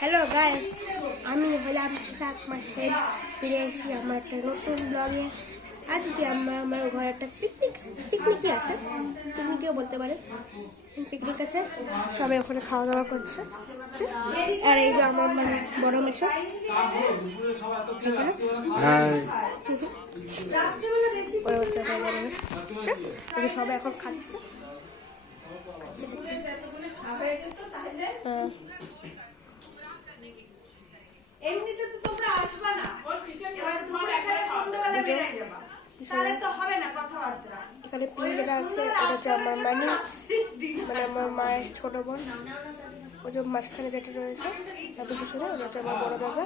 Hello guys, আমি হলাম ইসাক মাসের ফিরে এসেছি আমার একটা নতুন ব্লগে। আজকে আমার ঘরে একটা পিকনিকই আছে, পিকনিকেও বলতে পারে, পিকনিক আছে। সবাই ওখানে খাওয়া দাওয়া করছে। আর এই যে আমার বড় মেশো এখানে সবাই এখন খাচ্ছে। এমনিতে তো তোমরা আসবে না, এবার দুপুরে এখানে সন্ধ্যাবেলা বেরিয়ে যাবে, তাহলে তো হবে না কথাবার্তা। এখানে পিন যেটা আছে এটা হচ্ছে আমার মানে আমার মায়ের ছোট বোন। ওই যে মাঝখানে যেটা রয়েছে এত কিছু না, ওটা হচ্ছে আমার বড় দাদা।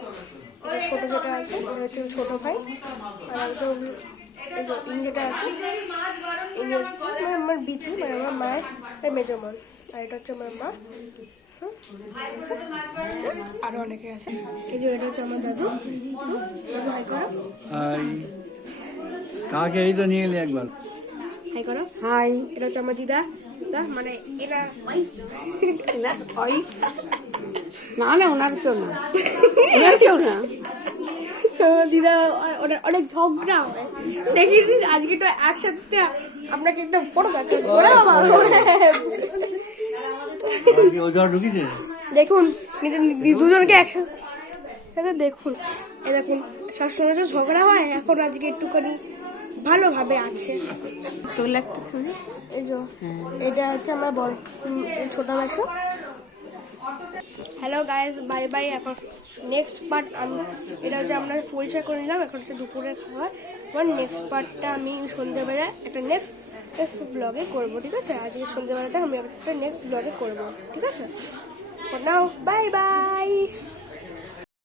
ছোট যেটা আছে ওটা হচ্ছে ছোট ভাই। আর একদম ইন যেটা আছে ইন হচ্ছে আমার বিচি, মানে আমার মায়ের মেজো বোন। আর এটা হচ্ছে আমার মা। আরো অনেকে আছে। এই যে এটা হচ্ছে আমার দাদু। দাদু হাই করো। কাকে এই তো নিয়ে এলি একবার। হাই করো। হাই। এটা হচ্ছে আমার দিদা, মানে এটা ওয়াইফ না, ওয়াইফ না না, ওনার কেউ না, ওনার কেউ না। দিদা ওনার অনেক ঝগড়া হয়। দেখি আজকে একটু একসাথে আপনাকে একটা ফটো দেখাই। দেখুন দুজনকে একসাথে দেখুন। এই দেখুন সবসময় তো ঝগড়া হয়, এখন আজকে একটুখানি ভালোভাবে আছে। তোলা একটা ছবি। এই যে এটা হচ্ছে আমার বড় ছোট মেশো। Hello guys, bye bye. এখন নেক্সট পার্ট এটা হচ্ছে আমরা পরিচয় করে নিলাম। এখন হচ্ছে দুপুরের খাবার। এবার নেক্সট পার্টটা আমি সন্ধ্যেবেলা একটা নেক্সট ব্লগে করবো, ঠিক আছে? আজকে সন্ধ্যেবেলাটা আমি একটা নেক্সট ব্লগে করবো, ঠিক আছে? নাও বাই বাই।